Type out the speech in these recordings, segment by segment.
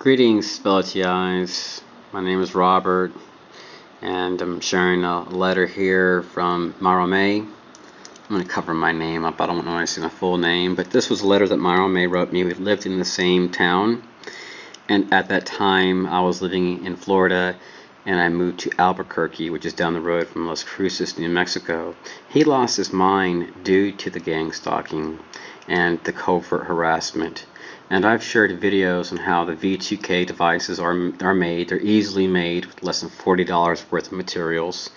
Greetings, fellow TIs. My name is Robert, and I'm sharing a letter here from May. I'm going to cover my name up. I don't want to say my full name, but this was a letter that May wrote me. We lived in the same town, and at that time I was living in Florida, and I moved to Albuquerque, which is down the road from Las Cruces, New Mexico. He lost his mind due to the gang stalking and the covert harassment. And I've shared videos on how the V2K devices are made. They're easily made with less than $40 worth of materials.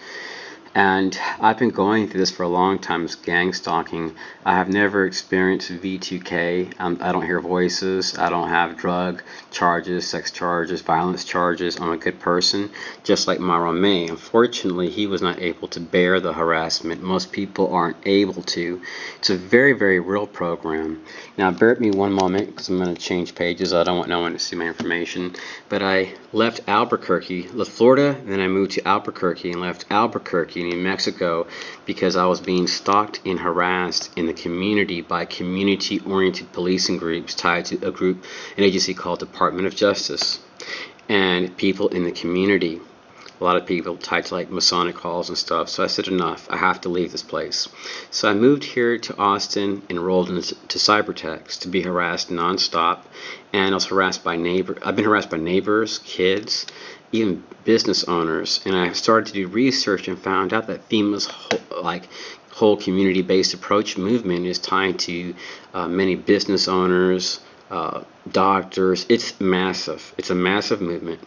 And I've been going through this for a long time, this gang stalking. I have never experienced V2K. I don't hear voices. I don't have drug charges, sex charges, violence charges. I'm a good person, just like May. Unfortunately, he was not able to bear the harassment. Most people aren't able to. It's a very, very real program. Now, bear with me one moment, because I'm going to change pages. I don't want no one to see my information. But I left Albuquerque, left Florida, then I moved to Albuquerque and left Albuquerque, New Mexico, because I was being stalked and harassed in the community by community-oriented policing groups tied to an agency called Department of Justice, and people in the community. A lot of people tied to like Masonic halls and stuff. So I said, enough, I have to leave this place. So I moved here to Austin, enrolled into Cybertex to be harassed nonstop, and I was harassed by neighbors. I've been harassed by neighbors, kids, even business owners, and I started to do research and found out that FEMA's whole community-based approach movement is tied to many business owners, doctors. It's massive. It's a massive movement.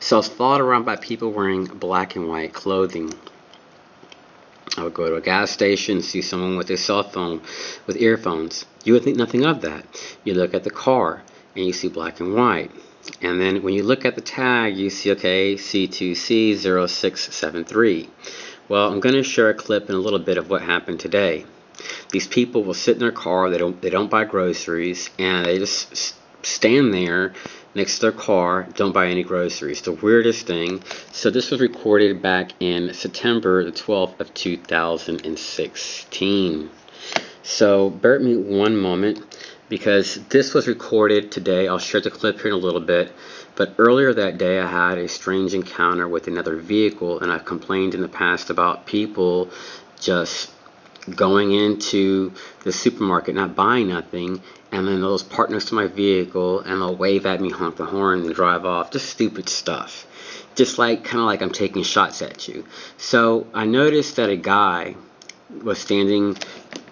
So I was followed around by people wearing black and white clothing. I would go to a gas station, see someone with a cell phone with earphones. You would think nothing of that. You look at the car and you see black and white. And then when you look at the tag, you see, okay, C2C0673. Well, I'm going to share a clip and a little bit of what happened today. These people will sit in their car, they don't buy groceries, and they just stand there next to their car, don't buy any groceries. The weirdest thing. So this was recorded back in September the 12th of 2016. So bear with me one moment, because this was recorded today. I'll share the clip here in a little bit. But earlier that day I had a strange encounter with another vehicle, and I've complained in the past about people just going into the supermarket, not buying nothing, and then they'll just park next to my vehicle and they'll wave at me, honk the horn, and drive off. Just stupid stuff. Just like, kind of like I'm taking shots at you. So I noticed that a guy was standing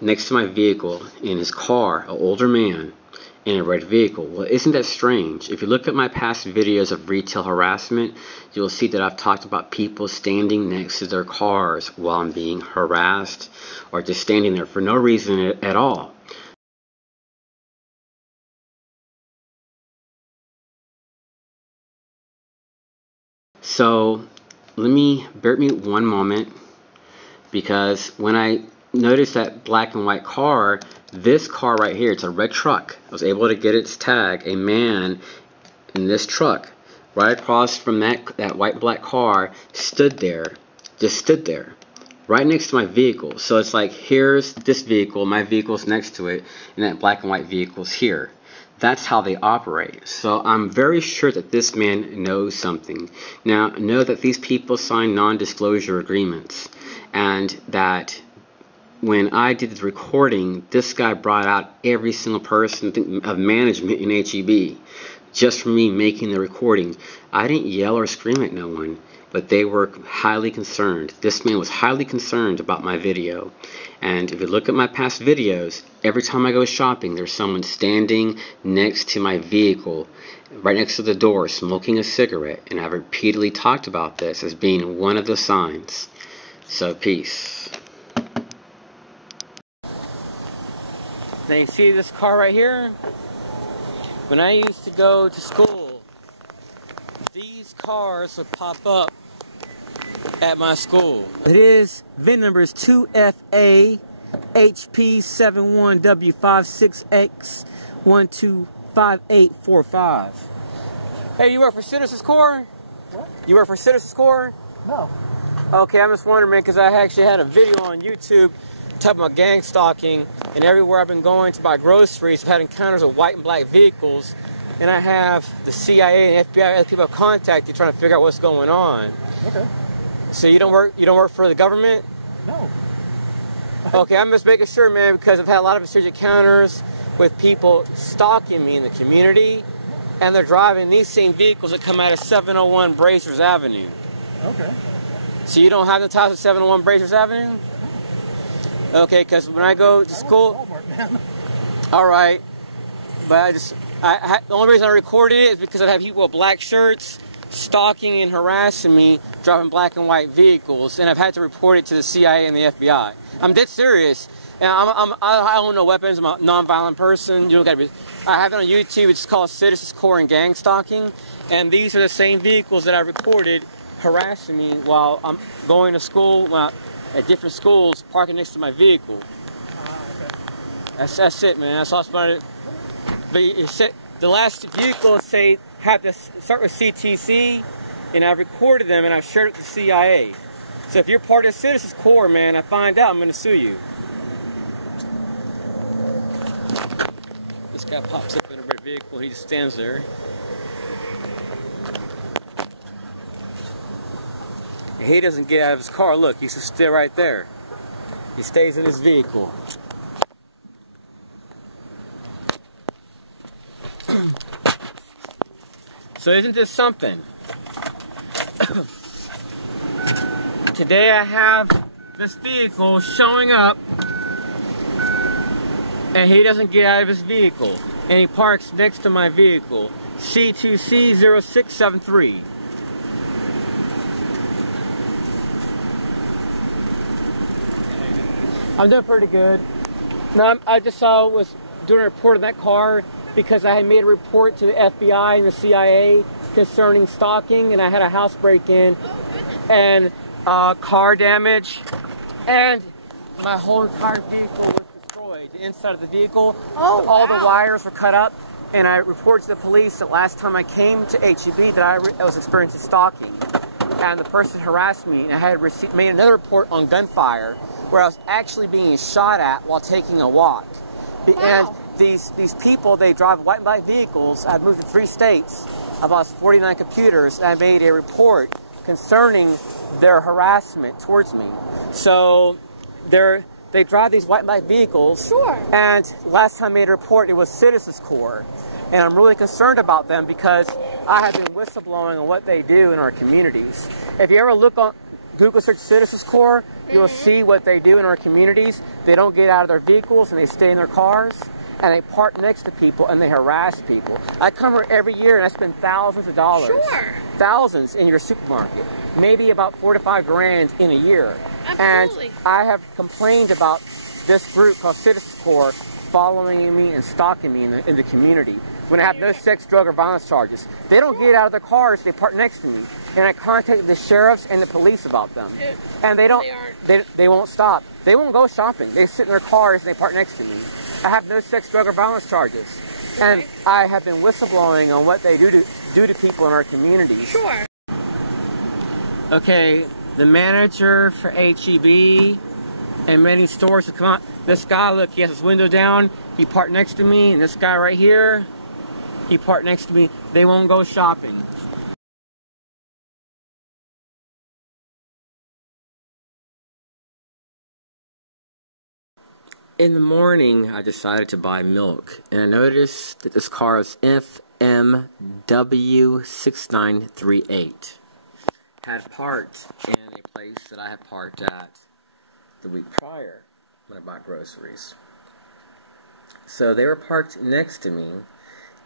next to my vehicle in his car, an older man in a red vehicle. Well, isn't that strange? If you look at my past videos of retail harassment, you'll see that I've talked about people standing next to their cars while I'm being harassed, or just standing there for no reason at all. So bear with me one moment, because when I noticed that black and white car, this car right here, it's a red truck. I was able to get its tag. A man in this truck, right across from that white black car, stood there, right next to my vehicle. So it's like, here's this vehicle, my vehicle's next to it, and that black and white vehicle's here. That's how they operate. So I'm very sure that this man knows something. Now, know that these people sign non-disclosure agreements, and that when I did the recording, this guy brought out every single person of management in HEB just for me making the recording. I didn't yell or scream at no one, but they were highly concerned. This man was highly concerned about my video. And if you look at my past videos, every time I go shopping, there's someone standing next to my vehicle, right next to the door, smoking a cigarette. And I've repeatedly talked about this as being one of the signs. So, peace. Now you see this car right here? When I used to go to school, these cars would pop up at my school. VIN number is 2FA HP71W56X125845. Hey, you work for Citizens Corps? What? You work for Citizens Corps? No. Okay, I'm just wondering, man, because I actually had a video on YouTube talking about gang stalking, and everywhere I've been going to buy groceries, I've had encounters with white and black vehicles and I have the CIA and FBI as people contact you trying to figure out what's going on. Okay. So you don't work for the government? No. Okay, I'm just making sure, man, because I've had a lot of serious encounters with people stalking me in the community, and they're driving these same vehicles that come out of 701 Brazers Avenue. Okay. So you don't have the ties of 701 Brazers Avenue? Okay, because when I go to school... Walmart, man. All right, but the only reason I recorded it is because I have people with black shirts stalking and harassing me, driving black and white vehicles, and I've had to report it to the CIA and the FBI. I'm dead serious. And I own no weapons. I'm a non-violent person. You don't gotta be. I have it on YouTube. It's called Citizens Core and Gang Stalking, and these are the same vehicles that I recorded harassing me while I'm going to school at different schools, parking next to my vehicle. Okay. That's it, man. That's all I wanted. But the last vehicle have to start with CTC, and I've recorded them and I've shared it with the CIA. So if you're part of the Citizens Core, man, I find out, I'm going to sue you. This guy pops up in a red vehicle. He just stands there. And he doesn't get out of his car. Look, he's just still right there. He stays in his vehicle. So isn't this something? Today I have this vehicle showing up, and he doesn't get out of his vehicle, and he parks next to my vehicle, C2C0673. I'm doing pretty good. No, I just was doing a report on that car because I had made a report to the FBI and the CIA concerning stalking, and I had a house break-in and car damage, and my whole entire vehicle was destroyed. The inside of the vehicle, all the wires were cut up, and I reported to the police that last time I came to HEB that I was experiencing stalking, and the person harassed me, and I had made another report on gunfire where I was actually being shot at while taking a walk. And these people, they drive white and black vehicles. I've moved to 3 states. I've lost 49 computers, and I made a report concerning their harassment towards me. So they drive these white and black vehicles. Sure. And last time I made a report, it was Citizens Core. And I'm really concerned about them because I have been whistleblowing on what they do in our communities. If you ever look on Google search Citizens Core, you'll see what they do in our communities. They don't get out of their vehicles and they stay in their cars, and they park next to people and they harass people. I come here every year and I spend thousands of dollars. Sure. Thousands in your supermarket. Maybe about $4 to $5 grand in a year. Absolutely. And I have complained about this group called Citizens Core following me and stalking me in the community when I have no sex, drug, or violence charges. They don't get out of their cars, they park next to me. And I contacted the sheriffs and the police about them. And they won't stop. They won't go shopping. They sit in their cars and they park next to me. I have no sex, drug, or violence charges. And I have been whistleblowing on what they do to people in our communities. Sure. Okay, the manager for HEB and many stores have come out. This guy, look, he has his window down. He parked next to me. And this guy right here, he parked next to me. They won't go shopping. In the morning, I decided to buy milk, and I noticed that this car is FMW6938. Had parked in a place that I had parked at the week prior when I bought groceries. So they were parked next to me,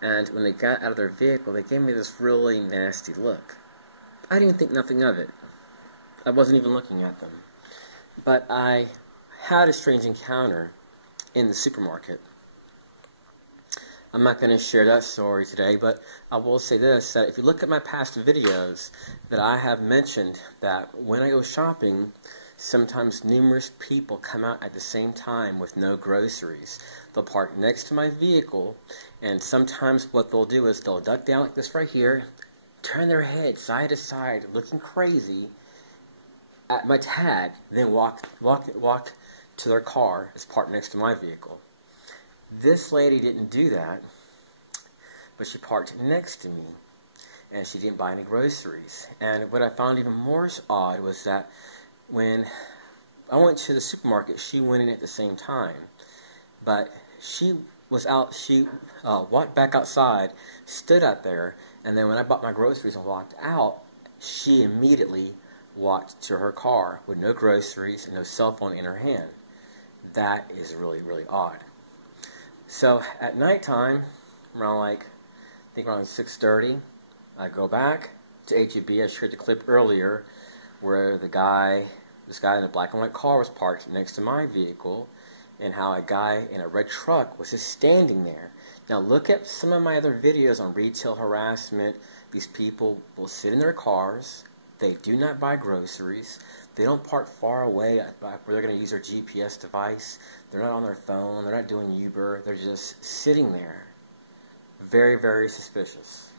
and when they got out of their vehicle, they gave me this really nasty look. I didn't think nothing of it. I wasn't even looking at them. But I had a strange encounter in the supermarket. I'm not going to share that story today, but I will say this, that if you look at my past videos, that I have mentioned that when I go shopping, sometimes numerous people come out at the same time with no groceries. They'll park next to my vehicle, and sometimes what they'll do is they'll duck down like this right here, turn their head side to side, looking crazy at my tag, then walk to their car that's parked next to my vehicle. This lady didn't do that. but she parked next to me, and she didn't buy any groceries. And what I found even more odd was that when I went to the supermarket, she went in at the same time. But she was out, she walked back outside, stood up there, and then when I bought my groceries and walked out, she immediately walked to her car with no groceries and no cell phone in her hand. That is really, really odd. So at nighttime, around I think around 6:30, I go back to HEB. I shared the clip earlier where this guy in a black and white car was parked next to my vehicle, and how a guy in a red truck was just standing there. Now look at some of my other videos on retail harassment. These people will sit in their cars. They do not buy groceries. They don't park far away where they're going to use their GPS device. They're not on their phone. They're not doing Uber. They're just sitting there. Very, very suspicious.